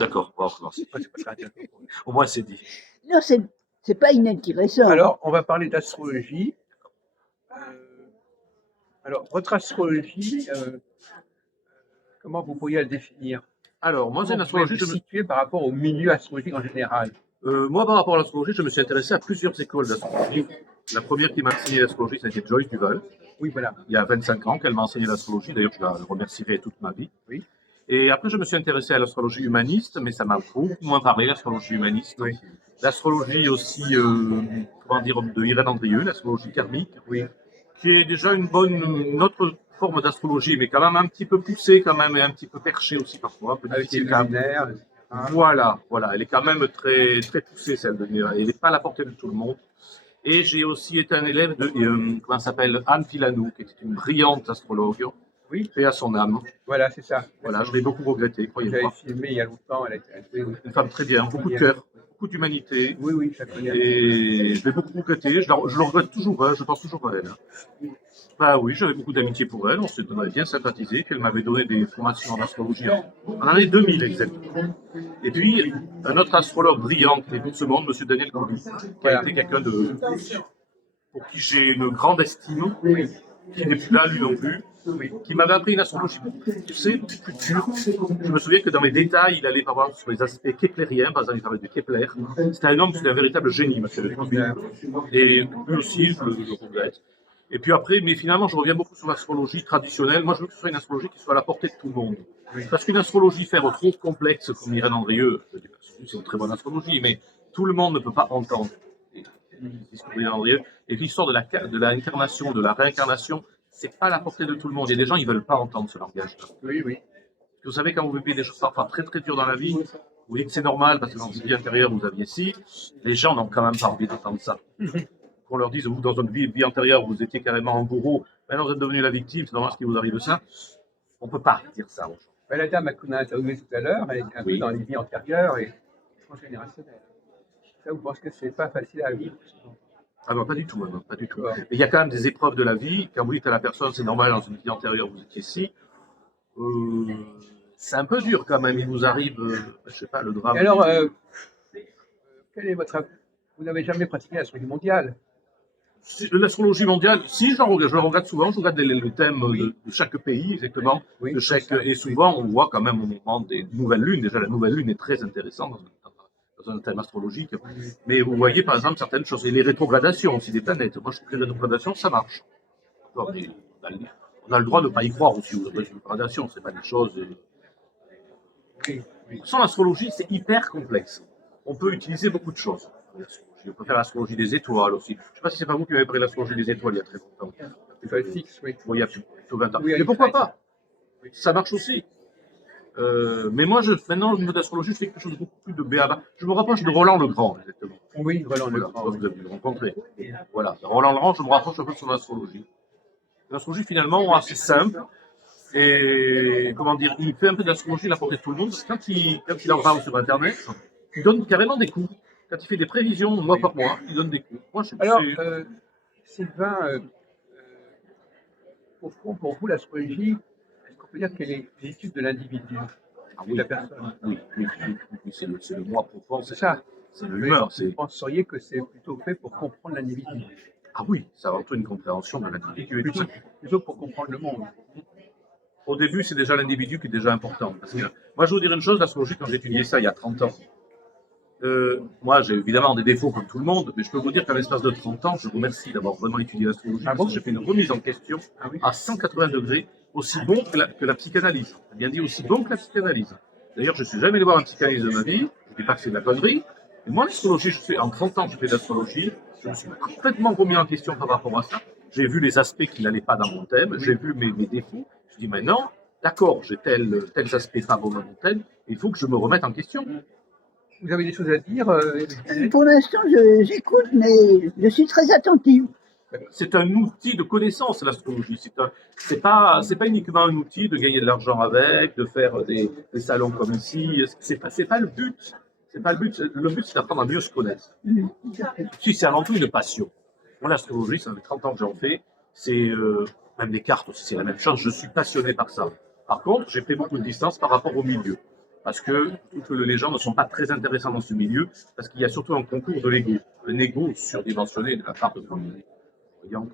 D'accord, bon, non, C'est pas très intéressant. au moins c'est dit. Non, c'est pas inintéressant. Alors, on va parler d'astrologie. Alors, votre astrologie, comment vous pourriez la définir? Alors, moi, c'est une Comment vous pouvez astrologie, vous situer par rapport au milieu astrologique en général? moi, par rapport à l'astrologie, je me suis intéressé à plusieurs écoles d'astrologie. La première qui m'a enseigné l'astrologie, c'était Joyce Duval. Oui, voilà. Il y a 25 ans qu'elle m'a enseigné l'astrologie. D'ailleurs, je la remercierai toute ma vie. Oui. Et après, je me suis intéressé à l'astrologie humaniste, mais ça m'a beaucoup moins parlé, l'astrologie humaniste. Oui. L'astrologie aussi, comment dire, de Irène Andrieux, l'astrologie karmique, Oui. qui est déjà une autre forme d'astrologie, mais quand même un petit peu poussée, quand même, et un petit peu perchée aussi parfois. Un peu Avec les difficile quand même. luminaires, etc. Voilà, elle est quand même très, très poussée, celle de Irène. Elle n'est pas à la portée de tout le monde. Et j'ai aussi été un élève de, comment s'appelle, Anne Filanou, qui était une brillante astrologue. Oui. Paix à son âme. Voilà, c'est ça. Voilà, je l'ai beaucoup regretté, J'avais croyez-moi. filmé il y a longtemps. Oui, oui. Une femme très bien, beaucoup de cœur, beaucoup d'humanité. Oui, oui, je la connais. Et je l'ai beaucoup regretté, je le regrette toujours, hein, je pense toujours à elle. Bah oui, j'avais beaucoup d'amitié pour elle, on avait bien sympathisé, qu'elle m'avait donné des formations en astrologie en année 2000 exactement. Et puis, un autre astrologue brillant qui est de ce monde, M. Daniel Colby, qui a été quelqu'un pour qui j'ai une grande estime, qui n'est plus là, lui non plus, qui m'avait appris une astrologie beaucoup plus poussée, plus dure. Je me souviens que dans les détails, il allait par exemple sur les aspects keplériens, par exemple, il parlait de Kepler. C'était un homme, c'était un véritable génie, monsieur Colby. Et lui aussi, je le regrette. Et puis après, mais finalement, je reviens beaucoup sur l'astrologie traditionnelle. Moi, je veux que ce soit une astrologie qui soit à la portée de tout le monde. Parce qu'une astrologie faire trop complexe, comme Irène Andrieux, c'est une très bonne astrologie, mais tout le monde ne peut pas entendre discours d'Irène Andrieux. Et l'histoire de l'incarnation, de la réincarnation, c'est pas à la portée de tout le monde. Il y a des gens, ils veulent pas entendre ce langage-là. Oui, oui. Vous savez, quand vous vivez des choses parfois très très dures dans la vie, vous dites que c'est normal parce que dans votre vie antérieure, vous aviez ci, les gens n'ont quand même pas envie d'entendre ça. Qu'on leur dise, vous, dans une vie antérieure, vous étiez carrément un bourreau, maintenant vous êtes devenu la victime, c'est normal ce qui vous arrive ça. On ne peut pas dire ça aux gens. La dame qu'on a interviewée tout à l'heure, elle est un peu dans les vies antérieures et transgénérationnelles. Ça, vous pensez que c'est pas facile à vivre? Ah non, pas du tout, non, pas du tout. Mais il y a quand même des épreuves de la vie. Quand vous dites à la personne, c'est normal, dans une vie antérieure, vous étiez ci, c'est un peu dur quand même. Il vous arrive, je sais pas, le drame. Et alors, quel est votre... Vous n'avez jamais pratiqué l'astrologie mondiale? L'astrologie mondiale, si, je le regarde souvent, je regarde le thème de chaque pays, exactement, Oui, de chaque, et souvent on voit quand même au moment des nouvelles lunes, déjà la nouvelle lune est très intéressante dans un thème astrologique, mais vous voyez par exemple certaines choses, et les rétrogradations aussi des planètes, moi je trouve que les rétrogradations ça marche. On a le droit de ne pas y croire aussi aux rétrogradations, c'est pas des choses... Sans l'astrologie, c'est hyper complexe. On peut utiliser beaucoup de choses. On peut faire l'astrologie des étoiles aussi. Je ne sais pas si c'est pas vous qui m'avez parlé de l'astrologie des étoiles il y a très longtemps. C'est fixe, oui. Bon, il y a plutôt 20 ans. Oui, mais pourquoi pas? Ça marche aussi. Mais moi, maintenant, au niveau d'astrologie, je fais quelque chose de beaucoup plus de béaba. Je me rapproche de Roland Legrand, exactement. Oui, Roland Legrand. Vous avez dû le rencontrer. Voilà. Roland Legrand, je me rapproche un peu de son astrologie. L'astrologie, finalement, assez simple. Et comment dire, il fait un peu d'astrologie à la portée de tout le monde. Quand il en parle sur Internet, il donne carrément des cours. Quand il fait des prévisions mois par mois, il donne des cours. Moi, alors, Sylvain, au fond, pour vous, l'astrologie, est-ce qu'on peut dire qu'elle est l'étude de l'individu, de la personne? Oui, c'est le moi profond, c'est ça. C'est l'humeur. Vous penseriez que c'est plutôt fait pour comprendre l'individu? Ah oui, c'est avant tout une compréhension de l'individu. Plutôt pour comprendre le monde. Au début, c'est déjà l'individu qui est déjà important. Parce que, moi, je vais vous dire une chose, l'astrologie, quand j'ai étudié ça il y a 30 ans, moi, j'ai évidemment des défauts comme tout le monde, mais je peux vous dire qu'à l'espace de 30 ans, je vous remercie d'avoir vraiment étudié l'astrologie. Parce que j'ai fait une remise en question à 180 degrés, aussi bon que la psychanalyse. J'ai bien dit aussi bon que la psychanalyse. D'ailleurs, je ne suis jamais allé voir un psychanalyste de ma vie, je ne dis pas que c'est de la connerie, mais moi, l'astrologie, en 30 ans, j'ai fait de l'astrologie, je me suis complètement remis en question par rapport à ça. J'ai vu les aspects qui n'allaient pas dans mon thème, j'ai vu mes défauts. Je dis maintenant, d'accord, j'ai tels aspects pas bons dans mon thème, il faut que je me remette en question. Vous avez des choses à dire? Pour l'instant, j'écoute, mais je suis très attentive. C'est un outil de connaissance, l'astrologie. C'est pas uniquement un outil de gagner de l'argent avec, de faire des salons comme ici. C'est pas le but. C'est pas le but. Le but, c'est d'apprendre à mieux se connaître. Si, c'est avant tout une passion. Moi, l'astrologie, ça fait 30 ans que j'en fais. C'est même les cartes aussi, c'est la même chose. Je suis passionné par ça. Par contre, j'ai pris beaucoup de distance par rapport au milieu. Parce que je trouve que les gens ne sont pas très intéressants dans ce milieu, parce qu'il y a surtout un concours de l'ego. Un ego surdimensionné de la part de voyants.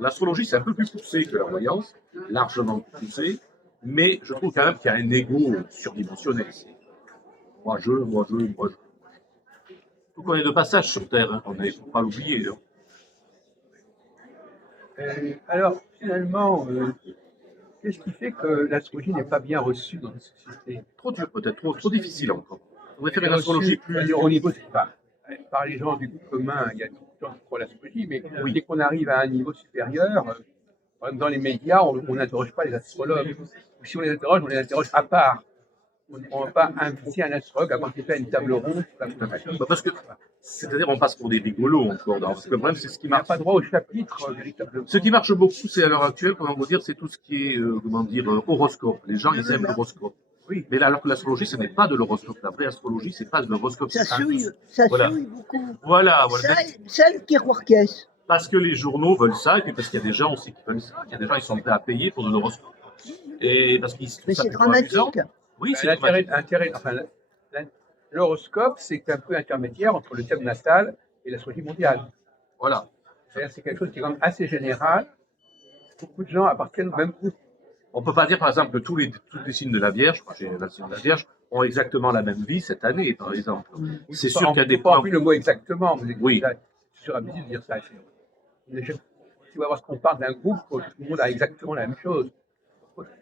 L'astrologie, c'est un peu plus poussé que la voyance, largement plus poussé, mais je trouve quand même qu'il y a un ego surdimensionné. Moi je, moi je, moi je. Donc on est de passage sur Terre, hein. On est, faut pas l'oublier. Hein. Alors, finalement, qu'est-ce qui fait que l'astrologie n'est pas bien reçue dans la société? Trop dur peut-être, trop difficile encore. On devrait faire Elle une est astrologie reçue, plus. au niveau, par les gens du groupe commun, il y a beaucoup de gens qui croient à l'astrologie, mais Oui. dès qu'on arrive à un niveau supérieur, par exemple, dans les médias, on n'interroge pas les astrologues. Ou si on les interroge à part. On ne va pas inviter un astrologue à participer à une table ronde. Bah, parce que, c'est-à-dire, on passe pour des rigolos encore. Parce que le problème, c'est ce qui Il n'y a marche. pas droit au chapitre, véritablement. Ce qui marche beaucoup, c'est à l'heure actuelle, comment vous dire, c'est tout ce qui est, horoscope. Les gens, ils aiment l'horoscope. Oui. Mais là, alors que l'astrologie, ce n'est pas de l'horoscope. La vraie astrologie, c'est pas de l'horoscope. Ça c'est souille, Voilà. beaucoup. Voilà. Ça, le tiroir-caisse. Parce que les journaux veulent ça, et puis parce qu'il y a des gens aussi qui veulent ça. Il y a des gens qui sont prêts à payer pour de l'horoscope. Et parce qu'ils trouvent Mais ça c'est plutôt amusant. dramatique. Oui, c'est dramatique. L'horoscope, c'est un peu intermédiaire entre le thème natal et l'astrologie mondiale. Voilà. C'est-à-dire c'est quelque chose qui est quand même assez général. Beaucoup de gens appartiennent au même groupe. On ne peut pas dire, par exemple, que tous les signes de la Vierge, moi j'ai la signe de la Vierge, ont exactement la même vie cette année, par exemple. C'est sûr qu'il y a des points. points. Le mot exactement, Oui. Je suis habitué de dire ça. Si on va voir ce qu'on parle d'un groupe, tout le monde a exactement la même chose.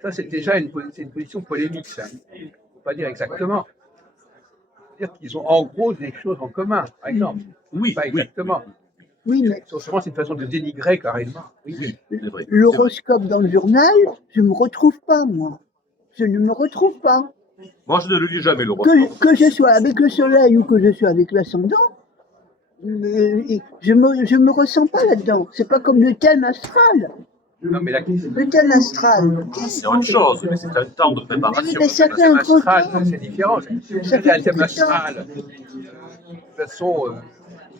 Ça, c'est déjà une position polémique, ça. Il ne faut pas dire exactement. Dire qu'ils ont en gros des choses en commun, par exemple. Oui, Pas exactement. Oui, mais Souvent, c'est une façon de dénigrer carrément. Oui, c'est vrai. l'horoscope dans le journal, je ne me retrouve pas, moi. Je ne me retrouve pas. Moi, je ne le lis jamais, l'horoscope. Que je sois avec le soleil ou que je sois avec l'ascendant, je me ressens pas là-dedans. C'est pas comme le thème astral. Non, mais Le thème astral. C'est autre chose, mais c'est un temps de préparation. Mais ça fait thème un gros astral, temps. c'est différent. Ça Un fait thème beaucoup de temps. astral, de toute façon,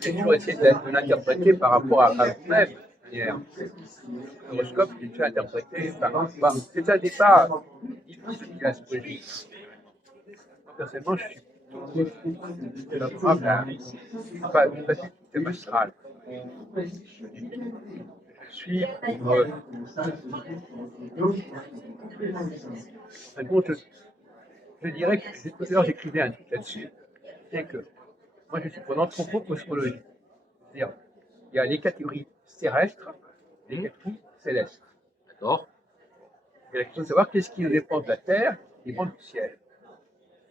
j'ai toujours essayé de l'interpréter par rapport à vous-même. L'horoscope, j'ai déjà interprété c'est un débat difficile à l'astrologie. Personnellement, je suis plutôt favorable à pas du thème astral. Je suis je dirais que tout à l'heure j'écrivais un truc là-dessus. C'est que moi je suis pour l'anthropocosmologie. C'est-à-dire, il y a les catégories terrestres et les catégories célestes. D'accord. Il y a la question de savoir qu'est-ce qui dépend de la terre et qui dépend du ciel.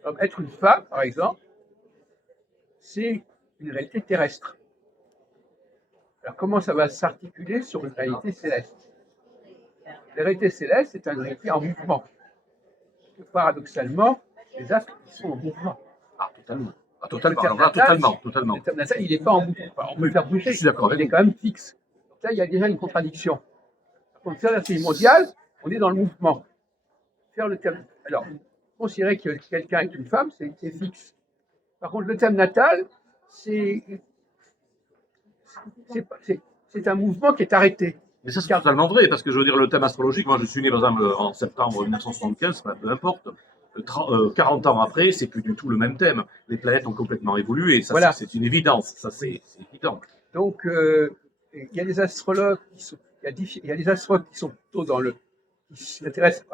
Comme être une femme, par exemple, c'est une réalité terrestre. Alors comment ça va s'articuler sur une réalité céleste? La réalité céleste, c'est une réalité en mouvement. Paradoxalement, les astres sont en mouvement. Ah, totalement. Ah, totalement. Le Alors là, thème natal, totalement. Le thème natal, il n'est pas en mouvement. Enfin, on peut le faire bouger, Je suis d'accord avec il est quand même fixe. Donc là, il y a déjà une contradiction. Par contre, faire la série mondiale, on est dans le mouvement. Faire le thème. Alors, considérer que quelqu'un est une femme, c'est fixe. Par contre, le thème natal, c'est un mouvement qui est arrêté. Mais ça, c'est totalement vrai, parce que je veux dire, le thème astrologique, moi je suis né par exemple en septembre 1975, peu importe. 40 ans après, c'est plus du tout le même thème. Les planètes ont complètement évolué, ça Voilà. c'est une évidence, ça c'est évident. Donc, il y a des astrologues il y a des astrologues qui sont plutôt qui s'intéressent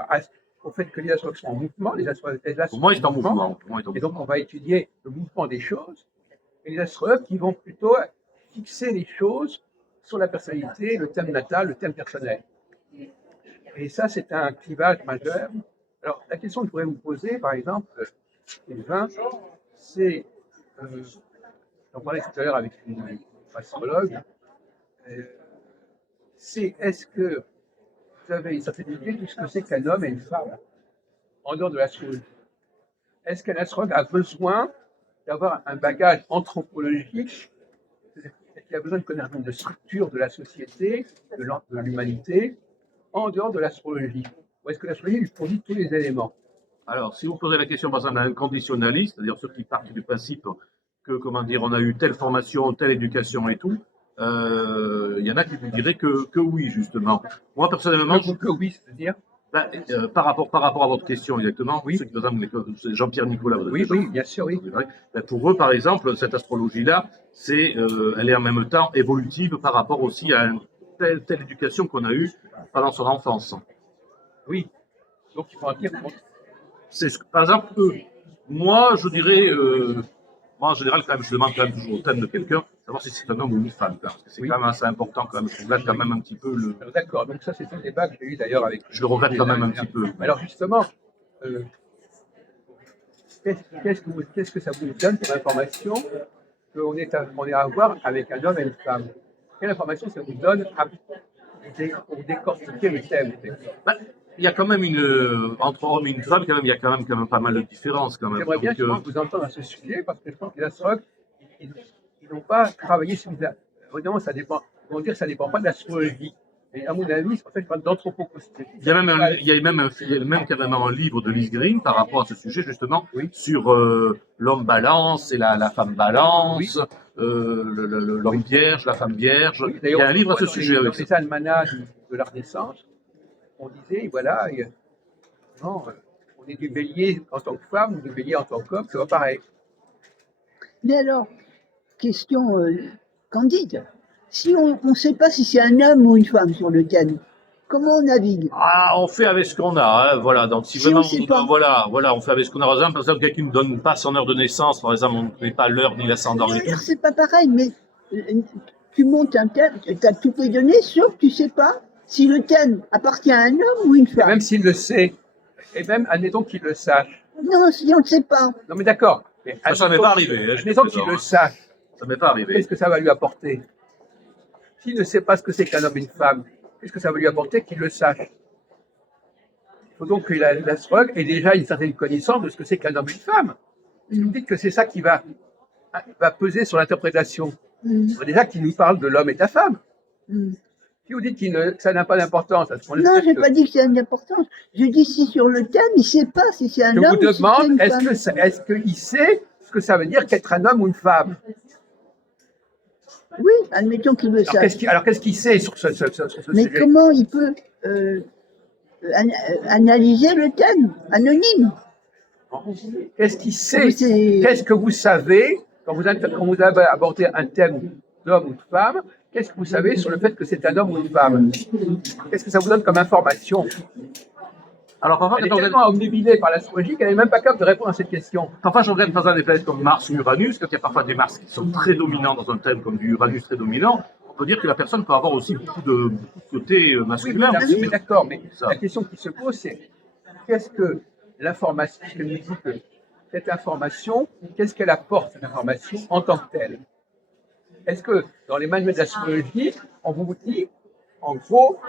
au fait que les astrologues sont en mouvement. Pour moi, ils sont en mouvement. Et donc, on va étudier le mouvement des choses. Et les astrologues qui vont plutôt fixer les choses sur la personnalité, le thème natal, le thème personnel. Et ça, c'est un clivage majeur. Alors, la question que je pourrais vous poser, par exemple, Sylvain, c'est, j'en parlais tout à l'heure avec une astrologue, c'est est-ce que vous avez une certaine idée de ce que c'est qu'un homme et une femme en dehors de l'astrologie? Est-ce qu'un astrologue a besoin d'avoir un bagage anthropologique? Est-ce qu'il a besoin de connaître de structure de la société, de l'humanité, en dehors de l'astrologie? Ou est-ce que l'astrologie lui fournit tous les éléments? Alors, si vous posez la question par exemple à un conditionnaliste, c'est-à-dire ceux qui partent du principe que, comment dire, on a eu telle formation, telle éducation et tout, il y en a qui vous diraient que oui, justement. Moi, personnellement, Que oui, c'est-à-dire Par rapport à votre question exactement, Oui. ceux qui, par exemple, c'est Jean-Pierre Nicolas, vous Oui, avez oui, bien sûr, oui. c'est vrai. Pour eux, par exemple, cette astrologie-là, elle est en même temps évolutive par rapport aussi à une telle éducation qu'on a eue pendant son enfance. Oui. Donc il faut en tenir compte. Par exemple, eux, moi, je dirais, moi, en général, quand même, je demande quand même toujours au thème de quelqu'un, savoir si c'est un homme ou une femme, parce que c'est Oui. quand même assez important, quand même. Je regrette quand même un petit peu Alors, d'accord, donc ça c'est un débat que j'ai eu d'ailleurs avec. je le regrette quand même un petit peu. Alors justement, euh, qu'est-ce que ça vous donne comme information qu'on est à voir avec un homme et une femme? Quelle information ça vous donne pour décortiquer le thème? Ben, il y a quand même entre homme et une femme, quand même, il y a quand même pas mal de différences, quand même. J'aimerais bien Donc, vous entendre à ce sujet parce que je pense que les astrologues, ils n'ont pas travaillé sur ça. Évidemment, ça dépend. Ils vont dire que ça ne dépend pas de l'astrologie. Mais à mon avis, c'est en fait je parle d'anthropocosmétique. il y a même carrément un livre de Lise Green par rapport à ce sujet, justement, Oui. sur l'homme balance et la femme balance, Oui. l'homme vierge, la femme vierge. Oui, Il y a un livre à ce sujet dans avec ça. les almanachs de la Renaissance, on disait, voilà, non, on est du bélier en tant que femme ou du bélier en tant qu'homme, c'est pas pareil. Mais alors, question candide. Si on ne sait pas si c'est un homme ou une femme sur le thème, comment on navigue? Ah, on fait avec ce qu'on a, hein, voilà. Donc si Si on vraiment, sait pas. voilà, on fait avec ce qu'on a. Par exemple, quelqu'un ne donne pas son heure de naissance, par exemple, on ne connaît pas l'heure ni l'ascendant et tout. L'heure, c'est pas pareil, mais tu montes un thème, tu as toutes les données, sauf que tu sais pas si le thème appartient à un homme ou une Et femme. même s'il le sait, et même admettons qu'il le sache. Non, si on ne sait pas. Non mais d'accord. Mais Ça m'est pas arrivé. Hein, admettons qu'il le sache. Ça m'est pas arrivé. Qu'est-ce que ça va lui apporter? S'il ne sait pas ce que c'est qu'un homme et une femme, qu'est-ce que ça va lui apporter qu'il le sache? Il faut donc que l'astrologue ait déjà une certaine connaissance de ce que c'est qu'un homme et une femme. Si vous dites que c'est ça qui va peser sur l'interprétation, déjà qu'il nous parle de l'homme et de la femme. Si vous dites que ça n'a pas d'importance, à ce moment-là, Non, je n'ai pas dit que c'est une importance. Je dis si sur le thème, il ne sait pas si c'est un homme je vous ou si c'est une demande, femme. est-ce qu'il sait ce que ça veut dire qu'être un homme ou une femme? Oui, admettons qu'il le sache. Alors qu'est-ce qu'il sait sur ce Mais sujet? comment il peut analyser le thème anonyme? Qu'est-ce qu'il sait? C'est- Qu'est-ce que vous savez quand vous avez abordé un thème d'homme ou de femme? Qu'est-ce que vous savez sur le fait que c'est un homme ou une femme? Qu'est-ce que ça vous donne comme information? Alors parfois, Elle est tellement omnibilée par l'astrologie qu'elle n'est même pas capable de répondre à cette question. parfois, je regarde par exemple des planètes comme Mars ou Uranus, quand il y a parfois des Mars qui sont très dominants dans un thème comme du Uranus très dominant, on peut dire que la personne peut avoir aussi beaucoup de côté Oui, masculin. mais d'accord, mais Ça. la question qui se pose, c'est qu'est-ce que l'information, qu'elle nous dit que cette information, qu'est-ce qu'elle apporte, cette information, en tant que telle? Est-ce que dans les manuels d'astrologie, on vous dit, en gros,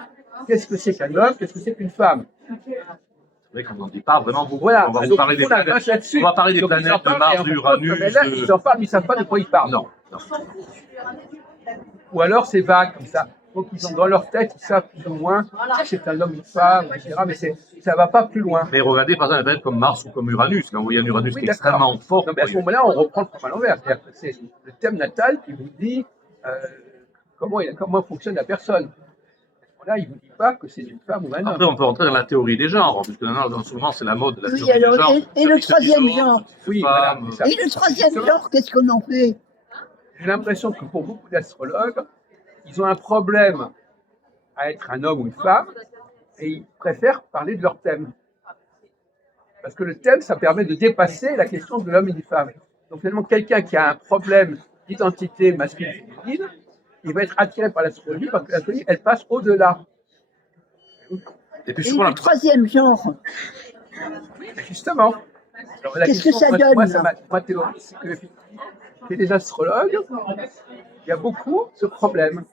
qu'est-ce que c'est qu'un homme, qu'est-ce que c'est qu'une femme? C'est vrai qu'on n'en dit pas vraiment beaucoup. Voilà, On va vous donc parler il des faut la planètes. base là-dessus. On va parler des Donc, ils en planètes de parlent, et Mars, en d'Uranus. fait, là, ils en parlent, mais ils ne savent pas de quoi ils parlent. Non. Ou alors c'est vague comme ça. Donc ils ont dans leur tête, ils savent plus ou moins si c'est un homme ou une femme, etc. Mais ça ne va pas plus loin. Mais regardez par exemple des planètes comme Mars ou comme Uranus. Quand vous voyez un Uranus Oui, qui est d'accord. extrêmement fort, Non, mais à ce moment-là, on reprend le problème à l'envers. C'est-à-dire que c'est le thème natal qui vous dit comment fonctionne la personne. Là, il ne vous dit pas que c'est une femme ou un après homme. on peut entrer dans la théorie des genres, puisque maintenant, en ce moment c'est la mode, la Oui, théorie alors, des genres. et le Certifié troisième homme, genre? certifié Oui, femme, voilà, c'est ça. Et le troisième genre, qu'est-ce qu'on en fait? J'ai l'impression que pour beaucoup d'astrologues, ils ont un problème à être un homme ou une femme et ils préfèrent parler de leur thème. Parce que le thème, ça permet de dépasser la question de l'homme et du femme. Donc finalement, quelqu'un qui a un problème d'identité masculine-féminine, il va être attiré par l'astrologie parce que l'astrologie, elle passe au-delà. Et puis Et souvent, le troisième genre, Justement. Alors, la qu'est-ce que question, ça donne, moi, là ma théorie, c'est que chez les astrologues, il y a beaucoup ce problème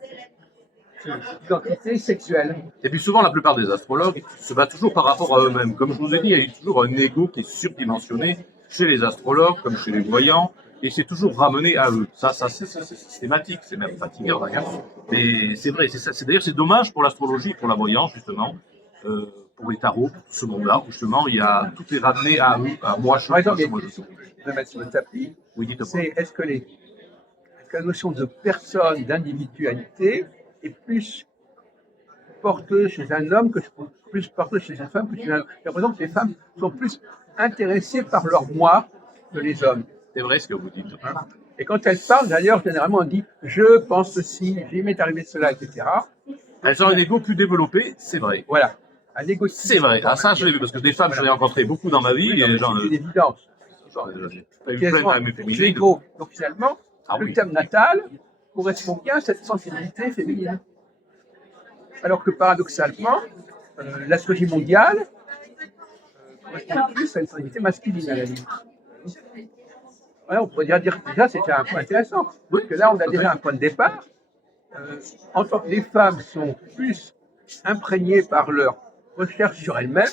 d'identité sexuelle. et puis souvent, la plupart des astrologues se battent toujours par rapport à eux-mêmes. Comme je vous ai dit, il y a toujours un ego qui est surdimensionné chez les astrologues, comme chez les voyants, et c'est toujours ramené à eux. Ça c'est systématique, c'est même fatigant d'ailleurs. Mais c'est vrai, d'ailleurs c'est dommage pour l'astrologie, pour la voyance justement, pour les tarots, pour tout ce monde-là, où justement tout est ramené à eux, à moi, Par exemple, il y a moi, une question que je vais mettre sur le tapis, Oui, dites-moi. c'est est-ce que la notion de personne, d'individualité est plus porteux chez un homme que plus porteux chez une femme que chez un homme. J'ai l'impression que les femmes sont plus intéressées par leur moi que les hommes. C'est vrai ce que vous dites. Hein. Et quand elles parlent, d'ailleurs, généralement, on dit « je pense ceci, il m'est arrivé cela, etc. » Elles ont un ego plus développé, c'est vrai. Voilà. Un égo. C'est vrai. Ah, ça, je l'ai vu, parce que des femmes, j'en ai rencontré beaucoup dans ma vie. Oui, et non, mais genre, c'est une évidence. j'ai pas eu Quasiment plein de féminines. l'ego. Donc finalement, Ah le oui. thème natal correspond bien à cette sensibilité féminine. Alors que paradoxalement, l'astrologie mondiale correspond plus à une sensibilité masculine à la limite. Voilà, on pourrait dire que déjà c'était un point intéressant. Parce que là, on a déjà un point de départ. En tant que les femmes sont plus imprégnées par leur recherche sur elles-mêmes,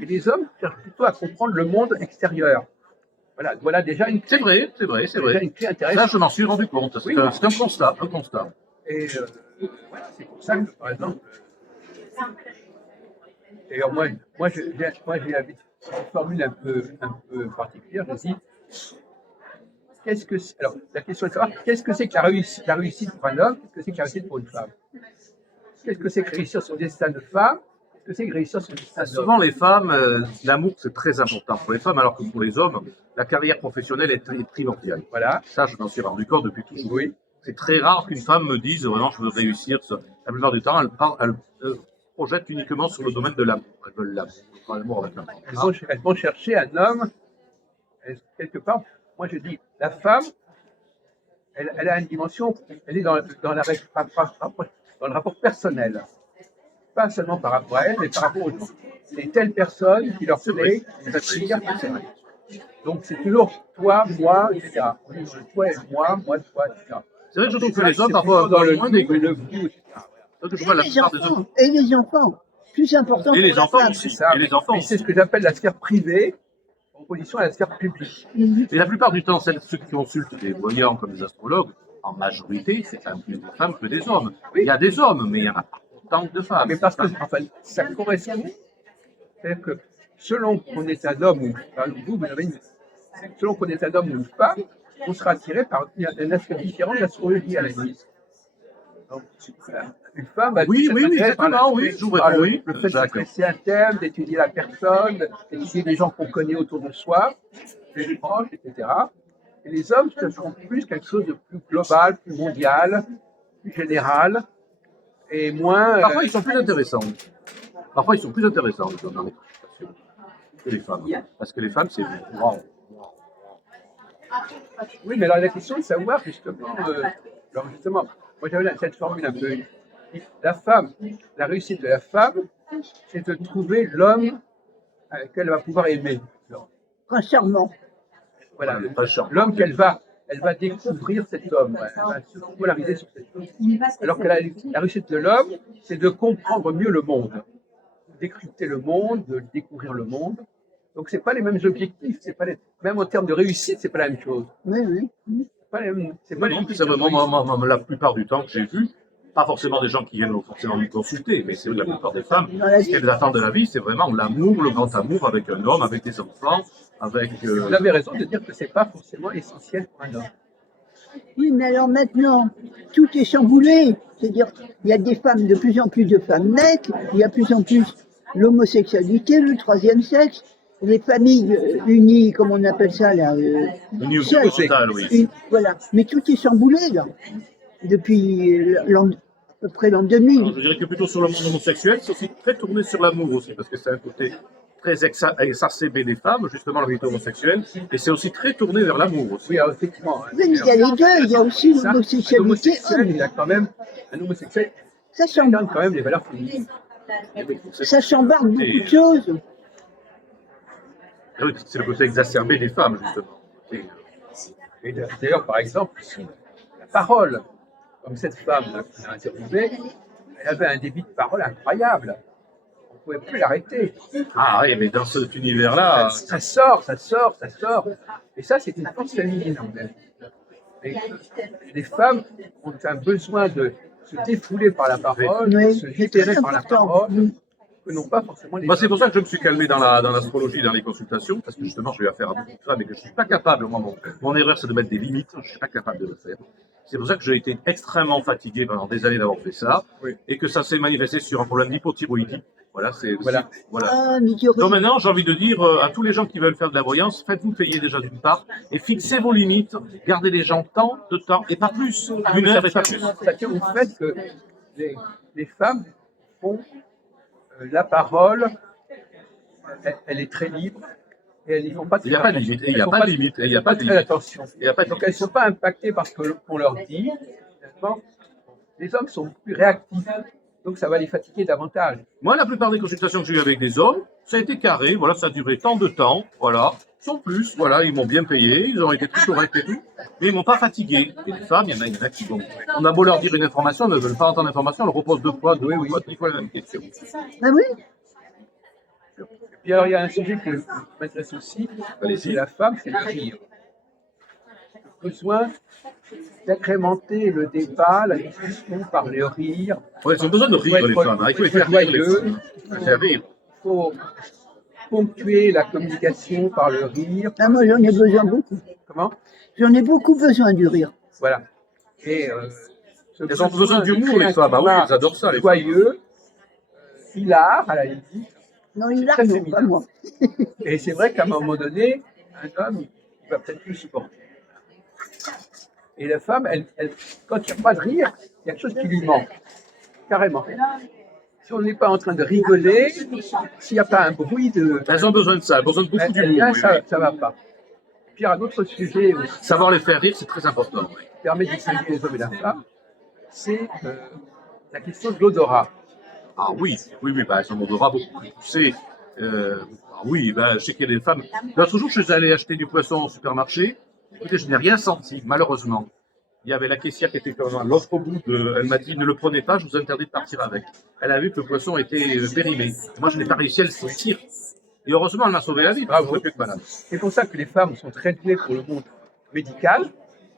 et les hommes cherchent plutôt à comprendre le monde extérieur. Voilà déjà une C'est clé, vrai, c'est vrai, c'est déjà vrai. une clé Ça, intéressante. je m'en suis rendu compte. C'est Oui. un constat, un constat. Et voilà, c'est pour ça que, par exemple, d'ailleurs, moi j'ai une formule un peu particulière. Je dis, alors, la question est de savoir qu'est-ce que c'est que la réussite pour un homme, qu'est-ce que c'est que la réussite pour une femme? Qu'est-ce que c'est que réussir son destin de femme? Qu'est-ce que c'est que réussir son destin d'homme? Souvent, les femmes, l'amour, c'est très important pour les femmes, alors que pour les hommes, la carrière professionnelle est primordiale. Voilà, Ça, je m'en suis rendu compte depuis toujours. oui. C'est très rare qu'une femme me dise vraiment je veux réussir. La plupart du temps, elle projette uniquement sur le domaine de l'amour. Elles veulent l'amour avec l'amour. Elles vont chercher un homme, quelque part. Moi, je dis, la femme, elle a une dimension, elle est dans le rapport personnel. Pas seulement par rapport à elle, mais par rapport aux gens. C'est telle personne qui leur plaît, qui s'attire, etc. Donc, c'est toujours toi, moi, etc. On est dans le toi et moi, toi, etc. C'est vrai que je trouve que les hommes, C'est parfois, plutôt dans le moins nous et d'égo. le vous, etc. Je vois la plupart des hommes. Et les enfants, plus important Et les pour la enfants femme. aussi. C'est ça. Et les enfants Mais c'est aussi. ce que j'appelle la sphère privée, en opposition à la sphère publique. Et la plupart du temps, ceux qui consultent des voyants comme des astrologues, en majorité, c'est quand même plus des femmes que des hommes. Oui. Il y a des hommes, mais il y en a pas autant de femmes. Mais parce que, enfin, ça correspond. C'est-à-dire que selon qu'on est un homme ou vous avez selon qu'on est un homme ou une femme, on sera attiré par un aspect différent de l'astrologie à la limite. Donc, une femme va Oui, être oui, attirée par exactement, l'aspect, oui, je vous par réponds, oui. le fait de D'accord. s'intéresser à un thème, d'étudier la personne, d'étudier les gens qu'on connaît autour de soi, les proches, etc. Et les hommes chercheront plus quelque chose de plus global, plus mondial, plus général, et moins. Parfois, ils sont plus intéressants. Parfois, ils sont plus intéressants les hommes, dans les consultations que les femmes. Parce que les femmes, c'est wow. Oui, mais alors la question est de savoir justement. Alors justement, moi j'avais cette formule un peu. La femme, la réussite de la femme, c'est de trouver l'homme qu'elle va pouvoir aimer. Un charmant. Voilà, Elle est très charmante. l'homme elle va découvrir cet homme, elle va se polariser sur cet homme. Alors que la réussite de l'homme, c'est de comprendre mieux le monde, de décrypter le monde, de découvrir le monde. Donc c'est pas les mêmes objectifs, c'est pas même en termes de réussite, c'est pas la même chose. Oui, oui. C'est pas les mêmes. C'est pas les Non, mêmes c'est vraiment critères de la plupart du temps que j'ai vu, pas forcément des gens qui viennent forcément nous consulter, mais c'est la plupart des femmes. Dans la Ce qu'elles attendent de la vie, c'est vraiment l'amour, le grand amour avec un homme, avec des enfants, avec. Vous avez raison de dire que c'est pas forcément essentiel pour un homme. Oui, mais alors maintenant, tout est chamboulé. C'est-à-dire, il y a de plus en plus de femmes mecs, il y a de plus en plus l'homosexualité, le troisième sexe, les familles unies, comme on appelle ça là. Une seules. totale, oui. Voilà. Mais tout est chamboulé là, depuis à peu près l'an 2000. Alors, je dirais que plutôt sur le monde homosexuel, c'est aussi très tourné sur l'amour aussi, parce que c'est un côté très exacerbé des femmes, justement la vie homosexuelle, et c'est aussi très tourné vers l'amour aussi. Oui, alors, effectivement. Oui, mais il y a les deux, il y a aussi Ça, un l'homosexualité. homosexuel, il a quand même un homosexuel Ça qui chambarde, donne quand même des valeurs féminines. ça chambarde beaucoup de choses. Ah oui, c'est le côté exacerbé des femmes, justement. Et d'ailleurs, par exemple, la parole, comme cette femme là, qu'on a interviewée, elle avait un débit de parole incroyable. On ne pouvait plus l'arrêter. Ah oui, mais dans cet univers-là, Ça sort. Et ça, c'est une force féminine en fait. Et les femmes ont un besoin de se défouler par la parole, de Oui, se c'est très libérer par la important. parole. Oui. que n'ont pas forcément les Moi, c'est hommes. pour ça que je me suis calmé dans l'astrologie, dans les consultations, parce que justement, j'ai eu affaire à beaucoup de femmes et que je ne suis pas capable, moi, mon erreur, c'est de mettre des limites, je ne suis pas capable de le faire. C'est pour ça que j'ai été extrêmement fatigué pendant des années d'avoir fait ça, Oui. et que ça s'est manifesté sur un problème d'hypothyroïdie. Voilà, Voilà. Ah, mais tu aurais- Donc maintenant, j'ai envie de dire à tous les gens qui veulent faire de la voyance, faites-vous payer déjà d'une part, et fixez vos limites, gardez les gens tant de temps, et pas plus, une heure et pas plus. Ça tient au fait que les femmes font la parole, elle est très libre, et elles n'y font pas Il n'y a pas de limite, et il n'y a pas de limite, et il n'y a pas de très limite. attention. Il n'y a pas de Donc elles ne sont pas impactées par ce qu'on leur dit. Finalement, les hommes sont plus réactifs, donc ça va les fatiguer davantage. Moi, la plupart des consultations que j'ai eues avec des hommes, ça a été carré, voilà, ça a duré tant de temps, voilà, sans plus, voilà, ils m'ont bien payé, ils ont été très corrects et tout, mais ils m'ont pas fatigué. Et les femmes, il y en a qui vont. On a beau leur dire une information, elles ne veulent pas entendre l'information, on leur repose deux fois, trois fois la même question. Ah oui? Et puis alors il y a un sujet que je m'intéresse aussi, Allez-y. c'est la femme, c'est le rire. Besoin d'accrémenter le débat, la discussion par le rire. Ouais, ils ont besoin de rire, Faut les être- femmes, hein. Il faut les faut être faire rire, les joyeux. femmes. Il faut les faire rire. Il faut ponctuer la communication par le rire. Ah, moi, j'en ai besoin beaucoup. Comment? J'en ai beaucoup besoin du rire. Voilà. Et ce Elles ont besoin de d'humour, créer les un femmes. Ah oui, climat elles adorent ça, les femmes. joyeux, hilar, à la limite. Non, il a Très non, féminin. pas moi. Et c'est vrai qu'à un moment donné, un homme, il va peut-être plus supporter. Et la femme, quand il n'y a pas de rire, il y a quelque chose qui lui manque. Carrément. Si on n'est pas en train de rigoler, s'il n'y a pas un bruit de... Elles ont besoin de ça, elles ont besoin de beaucoup Eh d'humour. bien, oui, ça oui. ne va pas. Puis il y a un autre sujet aussi Savoir les faire rire, c'est très important. Oui. qui permet de distinguer les hommes et la femme, c'est la question de l'odorat. Ah oui, oui, oui, bah, elles ont un odorat beaucoup plus poussé. Ah oui, bah, je sais qu'il y a des femmes. L'autre jour, je suis allé acheter du poisson au supermarché. Écoutez, je n'ai rien senti, malheureusement. Il y avait la caissière qui était comme à l'autre bout de. Elle m'a dit ne le prenez pas, je vous interdis de partir avec. Elle a vu que le poisson était périmé. Moi, je n'ai pas réussi à le sentir. Et heureusement, elle m'a sauvé la vie. Bravo. Je serais plus que malade. C'est pour ça que les femmes sont très douées pour le monde médical,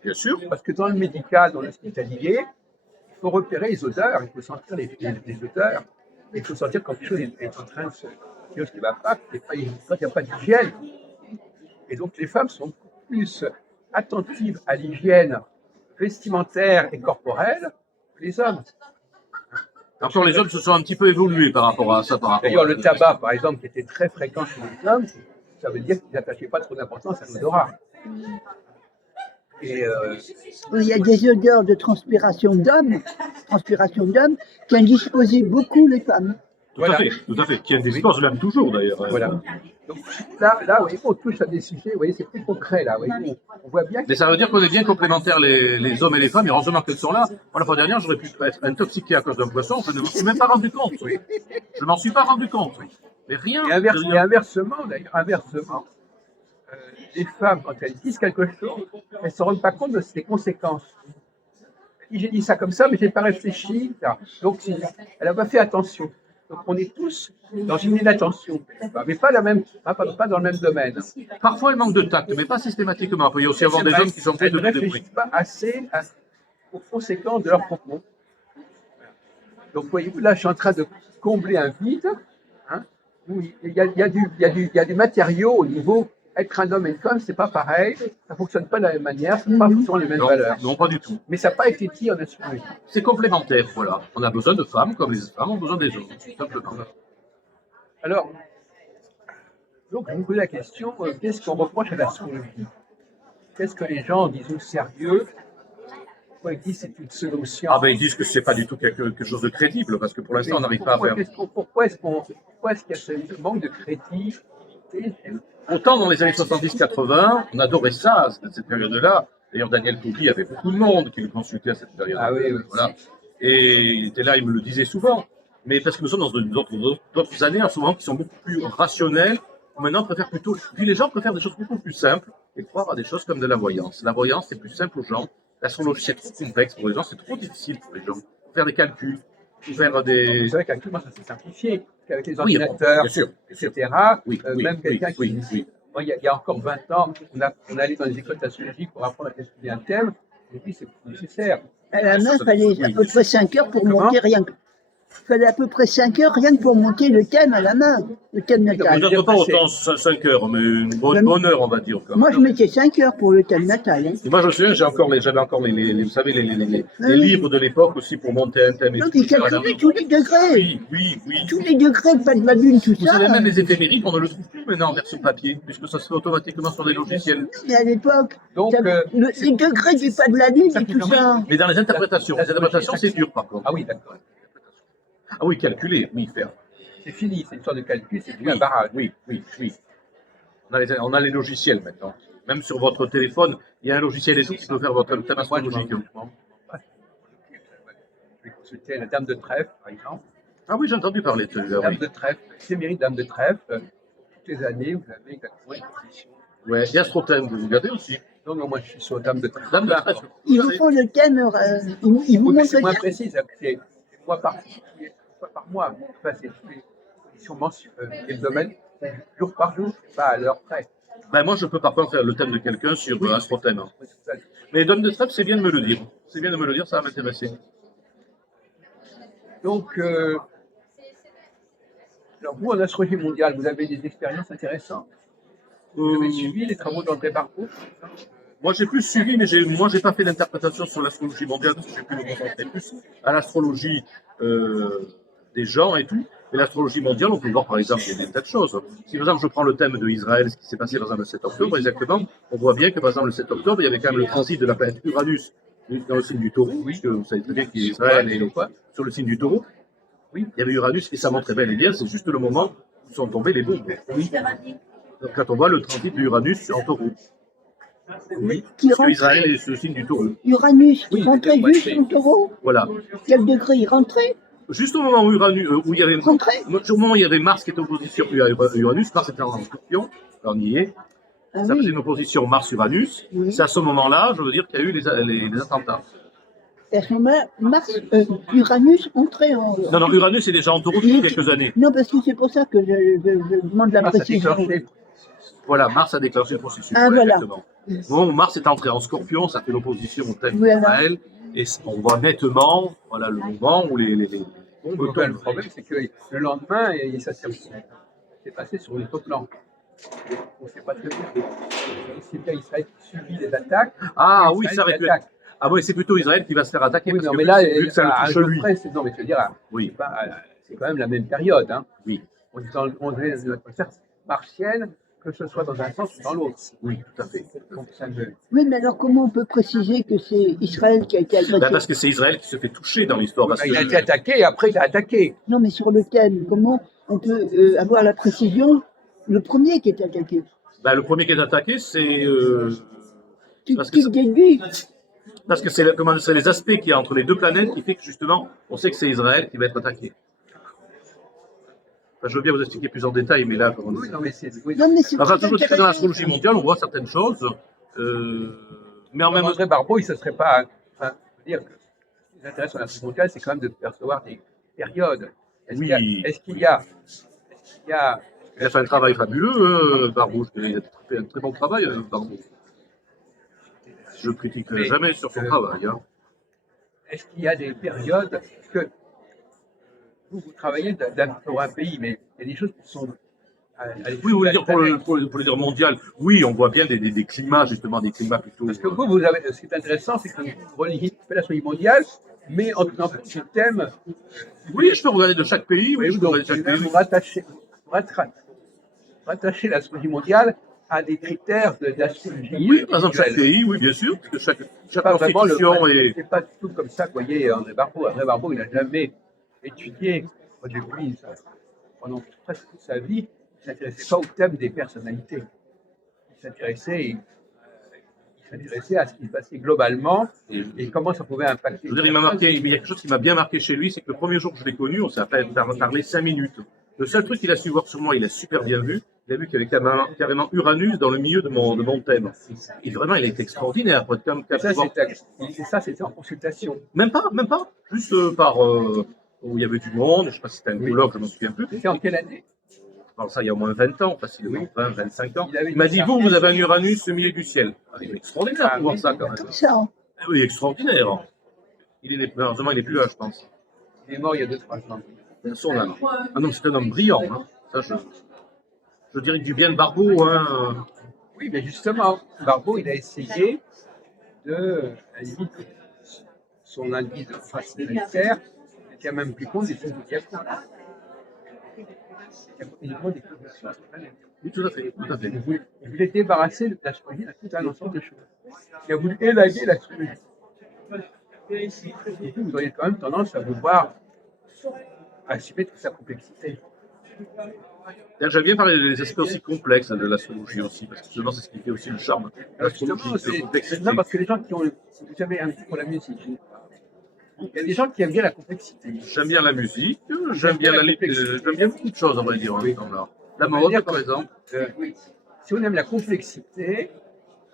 Bien sûr. parce que dans le médical, dans l'hospitalier, il faut repérer les odeurs, il faut sentir les odeurs, et il faut sentir quand quelque chose est en train de se... quelque chose qui ne va pas, quand il n'y a pas d'hygiène. Et donc les femmes sont plus attentives à l'hygiène vestimentaire et corporelle que les hommes. Encore, les hommes se sont un petit peu évolués par rapport à ça. D'ailleurs, le tabac, par exemple, qui était très fréquent chez les hommes, ça veut dire qu'ils n'attachaient pas trop d'importance à l'odorat. Et Il y a des odeurs de transpiration d'hommes qui indisposaient beaucoup les femmes. Tout à fait. Qui indispose même toujours, d'ailleurs. voilà. Donc là, vous voyez, on touche à des sujets, vous voyez, c'est plus concret, là. Vous voyez, on voit bien que Mais ça veut dire qu'on est bien complémentaires, les hommes et les femmes, et heureusement qu'elles sont là. Moi, la fois dernière, j'aurais pu être intoxiqué à cause d'un poisson, je ne m'en suis même pas rendu compte. Oui. Je m'en suis pas rendu compte. Oui. Mais rien. Et rien. inversement, d'ailleurs, les femmes, quand elles disent quelque chose, elles ne se rendent pas compte de ses conséquences. J'ai dit ça comme ça, mais je n'ai pas réfléchi. Donc, elle n'a pas fait attention. Donc, on est tous dans une inattention, mais pas dans le même domaine. Parfois, il manque de tact, mais pas systématiquement. Il peut y aussi avoir des hommes qui sont faits Elles de ne bruit. réfléchissent pas assez aux conséquences de leurs propos. Donc, voyez-vous, là, je suis en train de combler un vide. Hein, où il y a des matériaux au niveau. Être un homme et une femme, c'est pas pareil. Ça fonctionne pas de la même manière. Ce pas forcément les mêmes valeurs. Non, pas du tout. Mais ça n'a pas été dit en astrologie. C'est complémentaire, voilà. On a besoin de femmes comme les femmes ont besoin des hommes, tout simplement. Alors, donc je me posais la question, qu'est-ce qu'on reproche à l'astrologie? Qu'est-ce que les gens, disons, sérieux, pourquoi ils disent que c'est une solution? Ah ben ils disent que c'est pas du tout quelque chose de crédible, parce que pour l'instant on n'arrive pas à faire. Pourquoi est-ce qu'il y a ce manque de crédibilité? Autant dans les années 70-80, on adorait ça, cette période-là. D'ailleurs, Daniel Toubi avait beaucoup de monde qui le consultait à cette période. Ah oui, oui. Voilà. Et il était là, il me le disait souvent. Mais parce que nous sommes dans d'autres années, souvent, qui sont beaucoup plus rationnelles. Maintenant, on préfère plutôt. Puis les gens préfèrent des choses beaucoup plus simples et croire à des choses comme de la voyance. La voyance, c'est plus simple aux gens. L'astrologie, c'est trop complexe pour les gens, c'est trop difficile pour les gens. Faire des calculs, faire des. Vous savez qu'actuellement, ça s'est simplifié. Avec les Oui, ordinateurs, bien sûr. etc. Oui, Même quelqu'un oui. Moi, il y a encore 20 ans, on allait dans les écoles d'astrologie pour apprendre à calculer un thème. Et puis, c'est plus nécessaire. À la main, il fallait à peu près 5 heures pour Comment monter rien que Il fallait à peu près 5 heures rien que pour monter le thème à la main, le thème natal. Peut-être pas autant 5 heures, mais une bonne heure, on va dire. Quand même. Moi, je mettais 5 heures pour le thème natal. Hein. Et moi, je me souviens, j'avais encore vous savez, les livres de l'époque aussi pour monter un thème. Non, ils calculaient tous les degrés. Oui. Tous les degrés, pas de la lune, tout Vous ça. savez, même les éphémérides, on ne le trouve plus maintenant en version papier, puisque ça se fait automatiquement sur des logiciels. Mais à l'époque, Donc, les degrés du pas de la lune et tout ça. Mais dans les interprétations, c'est dur par contre. Ah oui, d'accord. Ah oui, calculer, oui, faire. C'est fini, c'est une sorte de calcul, c'est plus Oui, un barrage. oui. On a les logiciels maintenant. Même sur votre téléphone, il y a un logiciel et tout qui peut faire votre thème astrologique. Je vais consulter la Dame de Trèfle, par exemple. Ah oui, j'ai entendu parler de celui-là. Dame Oui. de Trèfle, Sémérite Dame de Trèfle. Toutes les années, vous avez exactement une position. Ouais, il y a Astrothème, vous regardez aussi. Non, moi je suis sur Dame de Trèfle. Dame de Trèfle. Ils vous font le thème, ils vous Oui, mais montrent c'est le moins thème. précis, c'est mois par mois. Enfin, c'est les positions hebdomadaires, jour par jour, pas à l'heure près. Ben, moi, je peux par contre faire le thème de quelqu'un sur Astrothème. Mais Dame de Trèfle, c'est bien de me le dire. C'est bien de me le dire, ça va m'intéresser. Donc, alors vous, en astrologie mondiale, vous avez des expériences intéressantes. Vous avez suivi les travaux d'André Barbeau. Moi, j'ai plus suivi, mais moi, j'ai pas fait d'interprétation sur l'astrologie mondiale, parce que j'ai pu me concentrer plus à l'astrologie des gens et tout. Et l'astrologie mondiale, on peut voir par exemple des tas de choses. Si par exemple je prends le thème de Israël, ce qui s'est passé par exemple le 7 octobre, exactement, on voit bien que par exemple le 7 octobre, il y avait quand même le transit de la planète Uranus dans le signe du taureau, puisque vous savez très bien qu'Israël est sur le signe du taureau. Oui, il y avait Uranus et ça montrait bel et bien, c'est juste le moment où sont tombées les bombes. Oui. Donc quand on voit le transit de Uranus en taureau. Oui, parce que Israël est le signe du taureau. Uranus, Oui, il rentrait juste en taureau. Voilà. Quel degré il rentrait? Juste au moment où Uranus, où il y avait, au moment où il y avait Mars qui était en opposition à Uranus, Mars était en Scorpion, on y est. Ah Ça oui. faisait une opposition Mars-Uranus. Oui. C'est à ce moment-là, je veux dire, qu'il y a eu les attentats. Et à ce moment-là, Uranus entrait en. Non, Uranus est déjà en taureau depuis quelques années. Non, parce que c'est pour ça que je demande la précision. Voilà, Mars a déclenché le processus. Ah, voilà. Exactement. Au moment où Mars est entré en Scorpion, ça fait l'opposition au thème Voilà. d'Israël. Et on voit nettement voilà, le moment où les Le problème, c'est que le lendemain, ça s'est passé sur les plans. On ne sait pas très bien. C'est bien Israël qui subit les attaques. Ah oui, ça aurait pu être. Ah oui, c'est plutôt Israël qui va se faire attaquer. Oui, parce non, que mais là, vu que ça le touche lui. non, mais je veux dire, Oui. c'est quand même la même période. Hein. Oui. On est dans une atmosphère martienne, que ce soit dans un sens ou dans l'autre. Oui, tout à fait. Donc, ça me... Oui, mais alors comment on peut préciser que c'est Israël qui a été agressé? Parce que c'est Israël qui se fait toucher dans l'histoire. Il a été attaqué et après il a attaqué. Non, mais sur le thème, comment on peut avoir la précision? Le premier qui est attaqué. Le premier qui est attaqué, c'est. Parce que c'est les aspects qu'il y a entre les deux planètes qui fait que justement, on sait que c'est Israël qui va être attaqué. Enfin, je veux bien vous expliquer plus en détail, mais là, comment Oui, non, mais c'est. Oui. Enfin, toujours dans l'astrologie mondiale, on voit certaines choses, mais en même temps. André Barbeau, il ne se serait pas. Enfin, je veux dire que ce qui intéresse sur l'astrologie mondiale, c'est quand même de percevoir des périodes. Est-ce qu'il y a. Il a fait un travail fabuleux, Barbeau. Il a fait un très bon travail, Barbeau. Je ne critiquerai jamais sur son travail. Hein. Est-ce qu'il y a des périodes, parce que vous travaillez pour un pays, mais il y a des choses qui sont... Oui, vous voulez dire pour le dire mondial, oui, on voit bien des climats, justement, des climats plutôt... Parce que vous avez, ce qui est intéressant, c'est que vous reliez l'astrologie mondiale, mais en tenant compte du thème... Oui, je peux regarder de chaque pays, oui, je peux regarder de chaque pays. Vous rattachez l'astrologie mondiale à des critères d'astrologie. Oui, par exemple, chaque pays, oui, bien sûr, parce que chaque constitution est... C'est pas tout comme ça que vous voyez André Barbeau. André Barbeau, il n'a jamais étudié, depuis, pendant presque toute sa vie, il ne s'intéressait pas au thème des personnalités. Il s'intéressait à ce qui se passait globalement et comment ça pouvait impacter. Je veux dire, il y a quelque chose qui m'a bien marqué chez lui, c'est que le premier jour que je l'ai connu, on s'est parlé 5 minutes. Le seul truc qu'il a su voir sur moi, il a super bien vu. Il a vu qu'il y avait carrément Uranus dans le milieu de mon thème. Et vraiment, il est extraordinaire. Ça, c'était en consultation. Même pas. Juste par où il y avait du monde. Je ne sais pas si c'était un colloque, je ne m'en souviens plus. C'était en quelle année? Alors ça, il y a au moins 20 ans, facilement, 20, 25 ans. Il m'a dit, vous avez un Uranus au milieu du ciel. Il est extraordinaire pour voir ça, quand même. Comme ça. Oui, extraordinaire. Malheureusement, il n'est plus là, je pense. Il est mort il y a 2-3 ans. Son âme. Ah non, c'est un homme brillant. Hein. Ça, je dirais du bien de Barbeau. Hein. Oui, mais justement, Barbeau, il a essayé de, à la limite, son analyse de face militaire, il tient même plus compte des choses de diacre. Oui, tout à fait. Tout à fait. Il voulait débarrasser de l'astrologie à tout un ensemble de choses. Il a voulu élaguer l'astrologie. Et vous auriez quand même tendance à vouloir assumer toute sa complexité. J'aime bien parler des aspects aussi complexes de l'astrologie aussi, parce que justement, c'est ce qui fait aussi le charme de Alors l'astrologie, justement, la complexité. non, parce que les gens qui ont, si vous savez un petit peu pour la musique, il y a des gens qui aiment bien la complexité. J'aime bien la musique, j'aime bien j'aime bien beaucoup de choses, on va dire, en même temps, là. La mode, par exemple. Si on aime la complexité,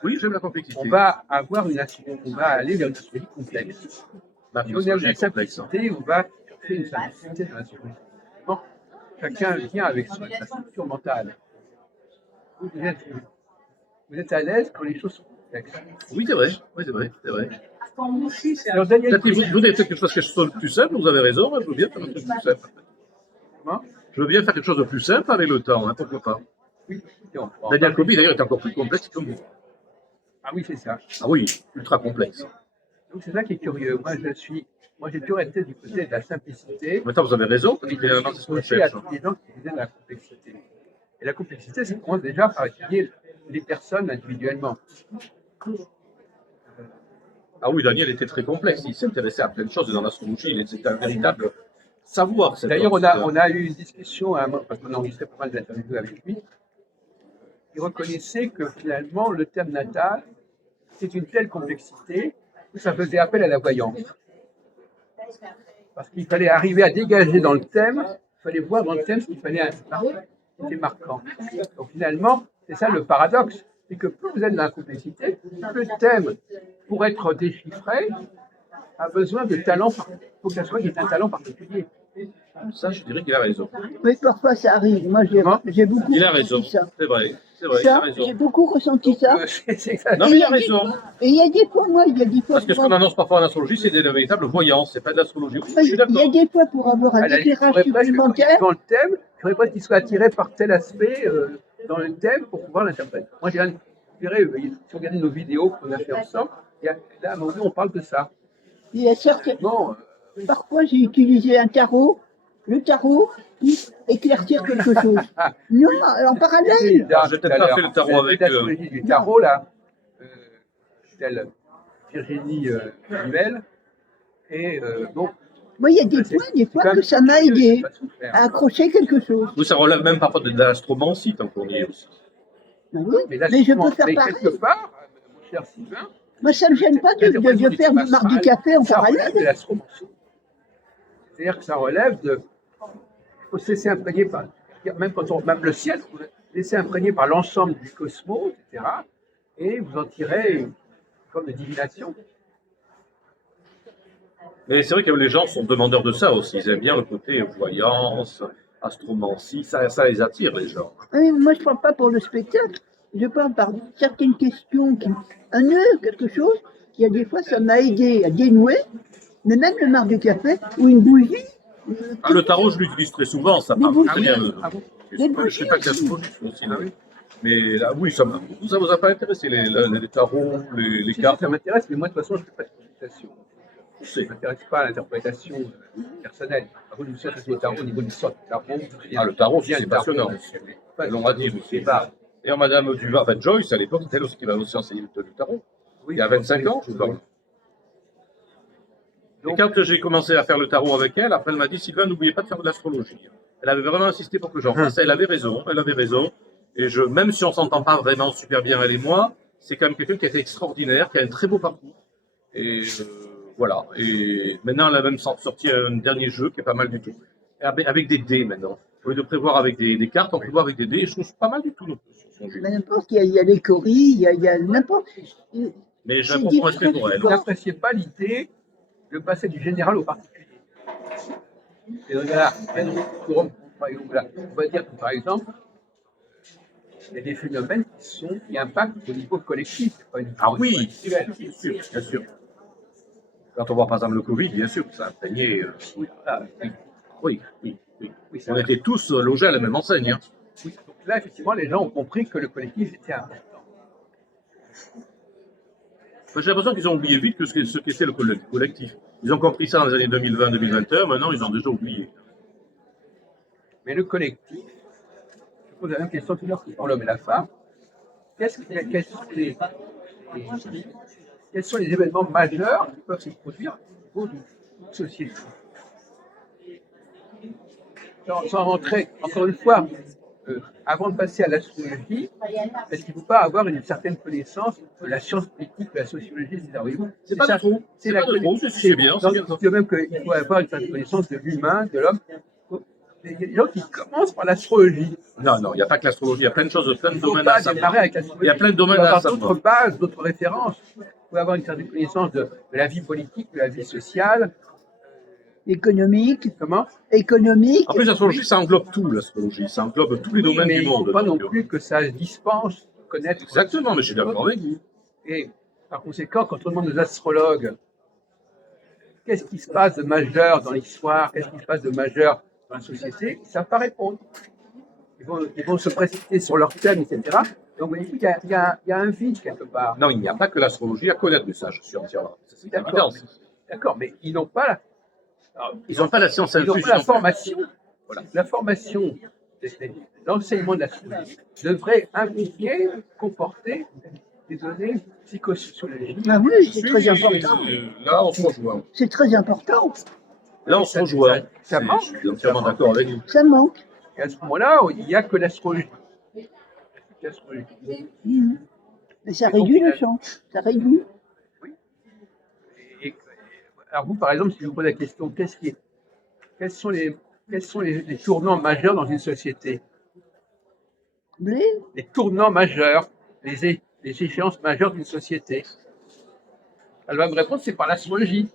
Oui, j'aime la complexité. on va avoir on va aller vers une astrologie complexe. La Si on aime philosophie la est complexe. hein. simplicité, on va chercher une simplicité dans l'astrologie. Bon, chacun vient avec sa structure mentale. Vous êtes à l'aise quand les choses sont complexes. Oui, c'est vrai. Oui, c'est vrai. C'est vrai. Alors Daniel, Peut-être que vous voudrez faire quelque chose que je soit plus simple, vous avez raison, moi, je veux bien faire un truc plus simple. comment Je veux bien faire quelque chose de plus simple avec le temps, hein, pourquoi pas. Oui, on pourra en Daniel parler. Kobi, d'ailleurs, est encore plus complexe que vous. Ah oui, c'est ça. Ah oui, ultra complexe. Donc c'est ça qui est curieux. Moi j'ai toujours été du côté de la simplicité. Maintenant, vous avez raison, parce Et que finalement, c'est ce qu'on à cherche. tous les gens qui disaient de la complexité. Et la complexité, ça commence déjà par étudier les personnes individuellement. Ah oui, Daniel était très complexe, il s'intéressait à plein de choses dans l'astrologie, c'était un véritable savoir. D'ailleurs, on a eu une discussion, parce qu'on a enregistré pas mal d'interviews avec lui. Il reconnaissait que finalement, le thème natal, c'est une telle complexité que ça faisait appel à la voyance. Parce qu'il fallait arriver à dégager dans le thème, il fallait voir dans le thème ce qu'il fallait c'était marquant. Donc finalement, c'est ça le paradoxe, c'est que plus vous êtes dans la complexité, plus le thème, pour être déchiffré, a besoin de talent, il faut que ça soit un talent particulier. Ça, je dirais qu'il a raison. Oui, parfois ça arrive. Moi, j'ai beaucoup Il a raison, ressenti ça. c'est vrai, il a Ça, raison. j'ai beaucoup ressenti ça. Non, mais il a raison. Et il y a des fois, moi, il y a des fois. Parce que ce qu'on annonce parfois en astrologie, c'est de la véritable voyance, c'est pas de l'astrologie. Oui, je suis Il y a d'accord. des fois pour avoir un éclairage supplémentaire. Dans le thème, il faudrait presque qu'il soit attiré par tel aspect dans le thème pour pouvoir l'interpréter. Moi, je dirais, si vous regardez nos vidéos qu'on a fait ensemble, là, à un moment donné, on parle de ça. Il y a certaines. Bon, Parfois, j'ai utilisé un tarot, le tarot, pour éclaircir quelque chose. Non, en parallèle. J'ai peut-être pas fait le tarot avec, l'astrologie du tarot, là, telle Virginie Nivelle, et donc, Moi, il y a des fois que ça m'a aidé à accrocher quelque chose. Oui, ça relève même parfois de l'astromancie, tant qu'on y est aussi. Ah oui, mais, là, mais je peux faire mais pareil. quelque part, mon cher Sylvain, Moi, ça ne me gêne pas de faire du café en ça relève de parallèle. l'astromancie. C'est-à-dire que ça relève de. Il faut se laisser imprégner par. Même le ciel, vous laisser imprégner par l'ensemble du cosmos, etc. Et vous en tirez une forme de divination. Mais c'est vrai que les gens sont demandeurs de ça aussi. Ils aiment bien le côté voyance, astromancie, ça les attire, les gens. Oui, moi, je ne parle pas pour le spectacle. Je parle par certaines questions, un nœud, quelque chose, qui a des fois, ça m'a aidé à dénouer, mais même le marc du café ou une bougie. Ah, le tarot, je l'utilise très souvent, ça Des marche bougies. très bien. Ah bon Je ne sais pas que l'astrologie, je fais aussi, là, oui. Mais là, oui, ça vous a pas intéressé, les tarots, les Si, cartes. ça m'intéresse, mais moi, de toute façon, je ne fais pas de consultation. Je Ça sais. ne m'intéresse pas à l'interprétation personnelle. Par contre, je me suis intéressé au tarot au niveau du sort du tarot. Ah, le tarot, Bien, c'est le tarot. passionnant. L'on va dire aussi. C'est pas. Et Madame Duval, enfin Joyce, à l'époque, c'était elle aussi qui m'avait aussi enseigné le tarot. Oui, Il y a 25 ans, je parle. Et Donc, quand j'ai commencé à faire le tarot avec elle, après elle m'a dit, Sylvain, n'oubliez pas de faire de l'astrologie. Elle avait vraiment insisté pour que j'en fasse. Elle avait raison, elle avait raison. Et même si on s'entend pas vraiment super bien, elle et moi, c'est quand même quelqu'un qui a été extraordinaire, qui a un très beau parcours. Et voilà. Et maintenant, elle a même sorti un dernier jeu qui est pas mal du tout. Avec des dés maintenant. Au lieu de prévoir avec des cartes, on prévoit avec des dés. Et je trouve pas mal du tout son jeu. Mais n'importe, il y a les coris, il y a n'importe. Mais j'ai C'est un profond respect pour elle. vous n'appréciez pas l'idée de passer du général au particulier. Et donc, là, on va dire que, par exemple, il y a des phénomènes qui impactent au niveau collectif. Pas Ah oui, individuel. bien sûr, bien sûr. Quand on voit par exemple le Covid, bien sûr, ça a imprégné. Voilà. Oui, oui, oui. Oui, c'est On vrai. était tous logés à la même enseigne. Hein. Oui. Donc là, effectivement, les gens ont compris que le collectif était important. Moi, j'ai l'impression qu'ils ont oublié vite ce qu'était le collectif. Ils ont compris ça dans les années 2020-2021, maintenant ils ont déjà oublié. Mais le collectif, je pose la même question toujours pour l'homme et la femme. Quels sont les événements majeurs qui peuvent se produire au niveau d'une société? Sans rentrer, encore une fois, avant de passer à l'astrologie, est-ce qu'il ne faut pas avoir une certaine connaissance de la science politique, de la sociologie, etc. Voyez-vous, C'est pas de trop. c'est C'est la pas de trop, c'est bien. C'est bien. de même qu'il faut avoir une certaine connaissance de l'humain, de l'homme. Il y a des gens qui commencent par l'astrologie. Non, non, il n'y a pas que l'astrologie, il y a plein de choses, plein Il de ne faut domaines à pas savoir. démarrer avec l'astrologie. Il y a plein de Il faut domaines à avoir savoir. d'autres bases, d'autres références. Il faut avoir une certaine connaissance de la vie politique, de la vie sociale. Économique, Comment? économique. En plus, l'astrologie, ça englobe tout, l'astrologie. Ça englobe tous les Oui, domaines mais du il ne monde. faut pas non donc, plus que ça dispense de connaître. Exactement, mais je suis d'accord avec vous. Et par conséquent, quand on demande aux astrologues qu'est-ce qui se passe de majeur dans l'histoire, qu'est-ce qui se passe de majeur dans la société, ils ne savent pas répondre. Ils vont se précipiter sur leur thème, etc. Donc, il y a un vide quelque part. Non, il n'y a pas que l'astrologie à connaître, mais ça, je suis entièrement. C'est D'accord, évident. d'accord, mais ils n'ont pas Ils n'ont pas la science ils n'ont infuse. pas la non plus. formation. Voilà. La formation, l'enseignement de l'astrologie devrait impliquer, comporter des données psychosociologiques. Ah oui, c'est très Oui, important. Là, on se rejoint. C'est très important. Là, on se rejoint. Ça manque. Je suis entièrement d'accord avec vous. Ça manque. Et à ce moment-là, il n'y a que l'astrologie. L'astrologie. Mhm. Mais ça réduit le champ. Ça réduit. Et- alors vous, par exemple, si je vous pose la question, quels sont les tournants majeurs dans une société? Blé, Les tournants majeurs, les échéances majeures d'une société. Elle va me répondre, c'est par l'astrologie.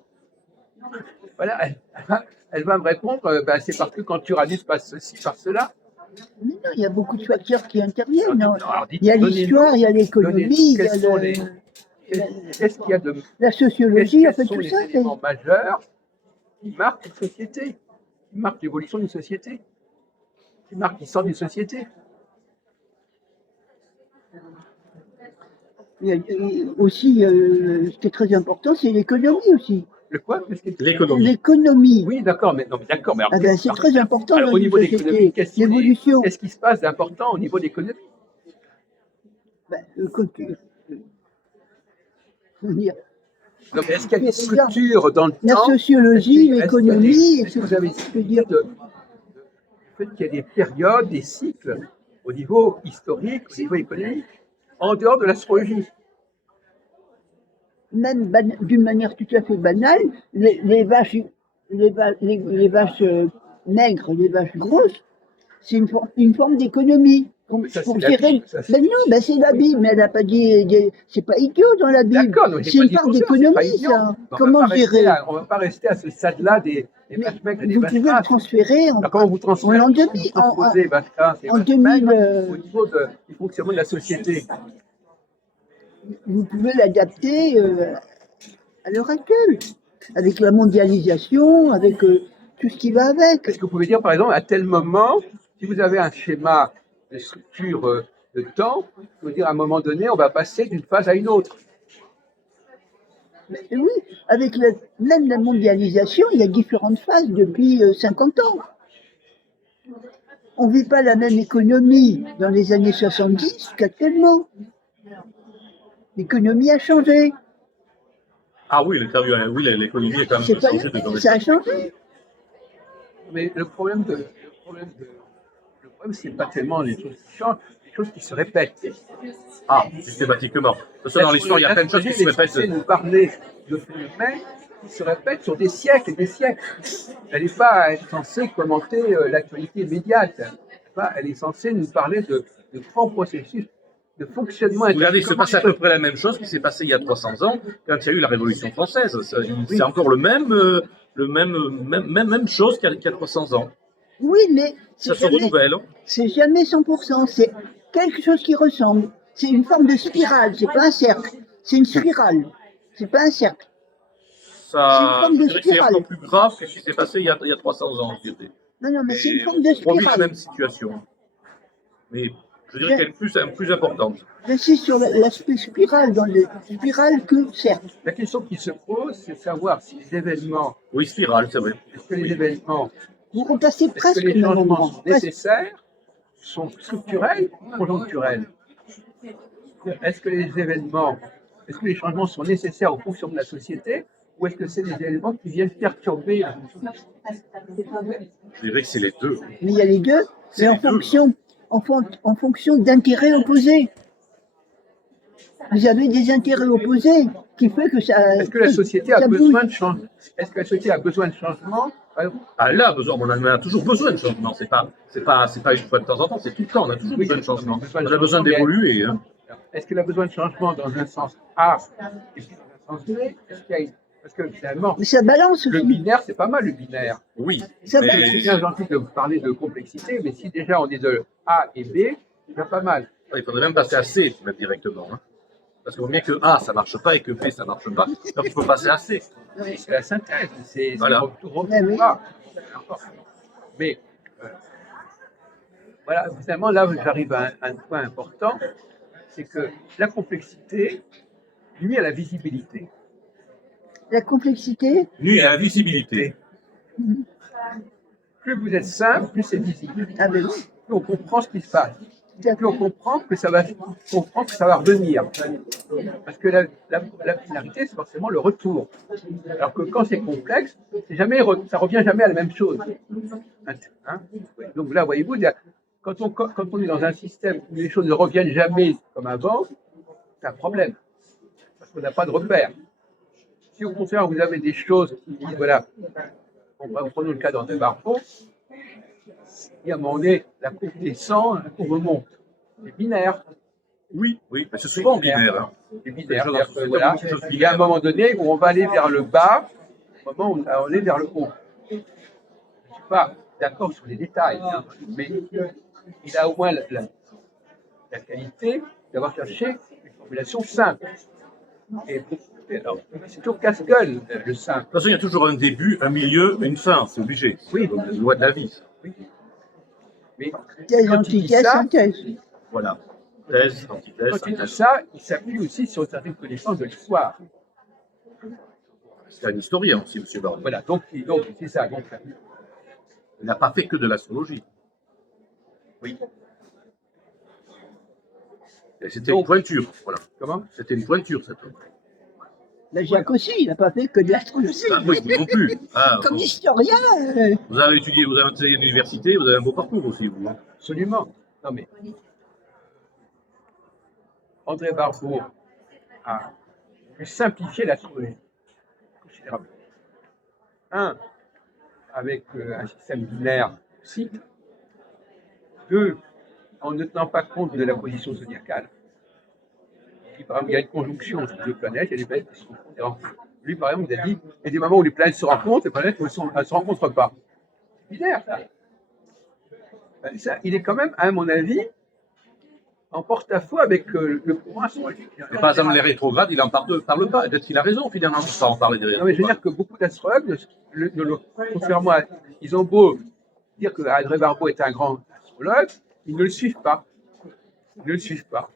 Voilà, elle va me répondre, c'est parce que quand Uranus passe ceci, par cela. mais non, il y a beaucoup de facteurs qui interviennent. non. Alors, Il y a l'histoire, il y a l'économie, il y a Qu'est-ce qu'il y a de la sociologie, en quels fait, sont tout les ça. c'est- éléments majeurs qui marquent une société, qui marquent l'évolution d'une société, qui marquent l'histoire d'une société? Il y a aussi, ce qui est très important, c'est l'économie aussi. Le quoi? Qu'est-ce que- L'économie. L'économie. Oui, d'accord, mais d'accord, mais alors, Ah ben, c'est très important alors, dans au une niveau de l'économie, société. L'évolution. qu'est-ce qui se passe d'important au niveau de l'économie? Ben, comment dire, Non, mais est-ce qu'il y a des structures dans le la temps? sociologie, Est-ce l'économie, que vous avez je veux dire, le fait qu'il y a des périodes, des cycles au niveau historique, au niveau économique, en dehors de l'astrologie? même d'une manière tout à fait banale, les vaches, les vaches maigres, les vaches grosses, c'est une forme d'économie. Pour Ça, pour c'est la gérer. Bible, ça, c'est- Ben non, ben c'est la Bible, mais elle n'a pas dit. C'est pas idiot dans la Bible. D'accord, non, j'ai C'est pas une dit part le contraire, c'est d'économie, pas idiot. ça. On Comment va pas rester gérer on va pas rester à ce stade-là des Mais vaches maigres et des vous vaches pouvez le grasses. transférer Alors, comment vous transférez en comment demi- vous transposez vaches grasses et en vaches 2000, maigres au niveau du fonctionnement de la société? vous pouvez l'adapter à l'heure actuelle, avec la mondialisation, avec tout ce qui va avec. Est-ce que vous pouvez dire, par exemple, à tel moment, si vous avez un schéma de structure de temps, vous pouvez dire à un moment donné, on va passer d'une phase à une autre. Et oui, avec même la mondialisation, il y a différentes phases depuis 50 ans. On ne vit pas la même économie dans les années 70 qu'actuellement. L'économie a changé. Ah oui, l'économie est quand même C'est pas, changée de ça a changé. Mais le problème, c'est pas tellement les choses qui changent, les choses qui se répètent. Ah, systématiquement. De toute façon, dans l'histoire, il y a plein de choses qui se L'astrologie est censée répètent. nous parler de phénomènes qui se répètent sur des siècles et des siècles. Elle n'est pas censée commenter l'actualité immédiate. Elle est censée nous parler de grands processus de fonctionnement. Regardez, il se passe à peu près la même chose qui s'est passé il y a 300 ans, quand il y a eu la Révolution française. C'est encore même chose qu'il y a 300 ans. Oui, mais Ça se renouvelle. c'est jamais 100%. C'est quelque chose qui ressemble. C'est une forme de spirale. C'est pas un cercle. C'est une spirale. C'est pas un cercle. ça, forme de je dirais que c'est spirale. encore plus grave que ce qui s'est passé il y a 300 ans, je dirais. Non, non, mais c'est une Et forme de on vit la spirale. même situation. Mais je dirais qu'elle est plus importante. J'insiste sur l'aspect spirale dans les spirales que, certes, La question qui se pose, c'est de savoir si les événements, Oui, spirale, c'est vrai. est-ce que les événements, vous repassez est-ce que presque les le même changements moment. sont Presque. nécessaires, sont structurels ou conjoncturels? Est-ce que les événements, est-ce que les changements sont nécessaires aux fonctions de la société ou est-ce que c'est des éléments qui viennent perturber la société? Je dirais que c'est les deux. Mais il y a les deux, C'est mais en les deux. fonction, en fonction d'intérêts opposés. Vous avez des intérêts opposés qui fait que ça. Est-ce que la société a ça bouge. besoin de changement? Est-ce que la société a besoin de changement? Par exemple, Ah, là, on en a toujours besoin de changement. C'est pas une fois de temps en temps, c'est tout le temps. On a toujours besoin de changement. On a besoin d'évoluer. Hein. est-ce qu'elle a besoin de changement dans un sens A et puis dans un sens B? Est-ce qu'il y a parce que finalement, Mais ça balance le aussi. binaire, c'est pas mal le binaire. Oui. Ça mais- balance. C'est bien gentil de vous parler de complexité, mais si déjà on est de A et B, c'est déjà pas mal. Il faudrait même passer à C, même directement. Hein. Parce qu'on voit bien que A, ça marche pas et que B, ça marche pas. Donc il faut passer à C. C'est la synthèse, c'est Voilà. retour Eh oui. A. Mais voilà, finalement, là, j'arrive à un point important, c'est que la complexité nuit à la visibilité. La complexité, Nuit à la visibilité. Plus vous êtes simple, plus c'est visible. ah ben oui, Plus on comprend ce qui se passe. Plus on comprend que ça va revenir. Parce que la finalité, c'est forcément le retour. Alors que quand c'est complexe, ça revient jamais à la même chose. Hein. Donc là, voyez-vous, quand on est dans un système où les choses ne reviennent jamais comme avant, c'est un problème. Parce qu'on n'a pas de repère. Si au contraire, vous avez des choses qui disent, voilà, prenons le cas d'André Barbeau, et à un moment donné, la courbe descend, la courbe monte. C'est binaire. Oui, oui. Mais c'est souvent binaire. Hein. C'est binaire. C'est C'est-à-dire que, c'est voilà, quelque chose de il y a un binaire. moment donné où on va aller vers le bas, au moment où on est vers le haut. Je ne suis pas d'accord sur les détails, hein, mais il a au moins la qualité d'avoir cherché une formulation simple. Et alors, c'est toujours casse-gueule, le simple. De toute façon, il y a toujours un début, un milieu, une fin. C'est obligé. Oui. C'est la loi de la vie. Oui. Mais thèse, quand il dit antithèse, ça, synthèse. Voilà. Thèse, antithèse, quand il dit synthèse. ça, il s'appuie aussi sur une certaine connaissance de l'histoire. C'est un historien aussi, M. Barbeau. Voilà, donc c'est ça. Donc, Il n'a pas fait que de l'astrologie. oui. Et c'était une pointure. Voilà. Comment? C'était une pointure, cette homme. La Jacques aussi, il n'a pas fait que de l'astrologie. Ah, oui, vous non plus. Ah, Comme bon. historien, Vous avez étudié, vous avez enseigné à l'université, vous avez un beau parcours aussi, vous. Hein. Absolument. Non mais André Barbeau a pu simplifier l'astrologie considérablement. Un, avec un système binaire cycle. Deux, en ne tenant pas compte de la position zodiacale. Par exemple, il y a une conjonction entre deux planètes, il y a des planètes qui se rencontrent. Lui, par exemple, il a dit il y a des moments où les planètes se rencontrent, les planètes ne se rencontrent pas. C'est binaire, ça. Ça. Il est quand même, à mon avis, en porte-à-faux avec le courant astrologique. Mais par exemple, les rétrogrades, il n'en parle pas. Peut-être qu'il a raison, finalement, de ne pas en parler des Non, mais je veux rétrogrades. dire que beaucoup d'astrologues, contrairement à. Ils ont beau dire que André Barbeau est un grand astrologue, ils ne le suivent pas. Ils ne le suivent pas.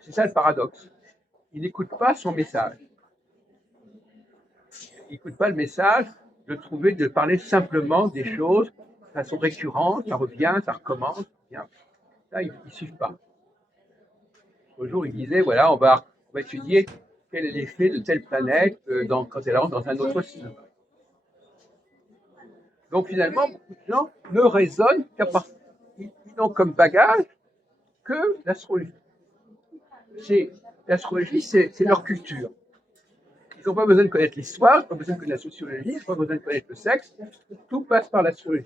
C'est ça le paradoxe. Ils n'écoutent pas son message. Ils n'écoutent pas le message de parler simplement des choses de façon récurrente, ça revient, ça recommence, ça revient. Là, ils ne suivent pas. Au jour, il disait, voilà, on va étudier quel est l'effet de telle planète quand elle rentre dans un autre signe. Donc finalement, beaucoup de gens ne raisonnent ils n'ont comme bagage que l'astrologie. L'astrologie, c'est leur culture. Ils n'ont pas besoin de connaître l'histoire, ils n'ont pas besoin de connaître la sociologie, ils n'ont pas besoin de connaître le sexe. Tout passe par l'astrologie.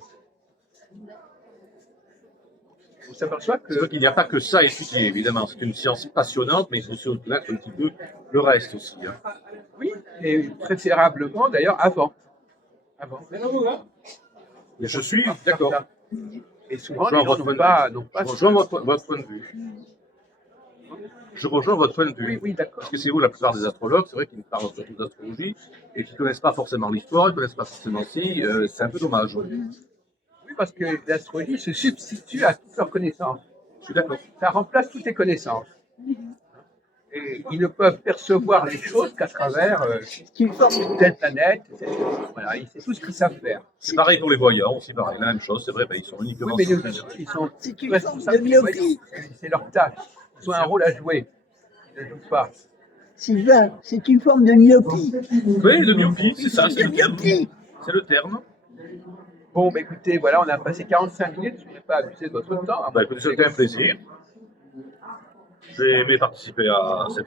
On s'aperçoit C'est vrai que qu'il n'y a pas que ça à étudier, évidemment. C'est une science passionnante, mais il faut aussi connaître un petit peu le reste aussi. Hein. oui, et préférablement d'ailleurs avant. Et je suis d'accord. Et souvent, Je les rejoins gens votre n'ont pas Je rejoins votre point de vue. Je rejoins votre point de Oui, vue. oui, d'accord. Parce que c'est vous, la plupart des astrologues, c'est vrai qu'ils parlent surtout d'astrologie et qui ne connaissent pas forcément l'histoire, ils ne connaissent pas forcément si. C'est un peu dommage. Oui, parce que l'astrologie se substitue à toutes leurs connaissances. Je suis d'accord. Ça remplace toutes les connaissances. Et ils ne peuvent percevoir les choses qu'à travers C'est une forme, telle planète. Voilà, c'est tout ce qu'ils savent faire. C'est pareil pour les voyants, aussi pareil, la même chose, c'est vrai, ben, ils sont Oui, uniquement mais sur Terre. ils sont c'est une forme de responsables des voyants. myopie. C'est leur tâche. Ils ont un rôle à jouer. Ils ne jouent pas. Sylvain, c'est une forme de myopie. Oui, de myopie, c'est ça, c'est De le terme. myopie. C'est le terme. Bon, bah, écoutez, voilà, on a passé 45 minutes. Je ne vais pas abuser de votre temps. Bah, écoutez, c'était un plaisir. J'ai aimé participer à cette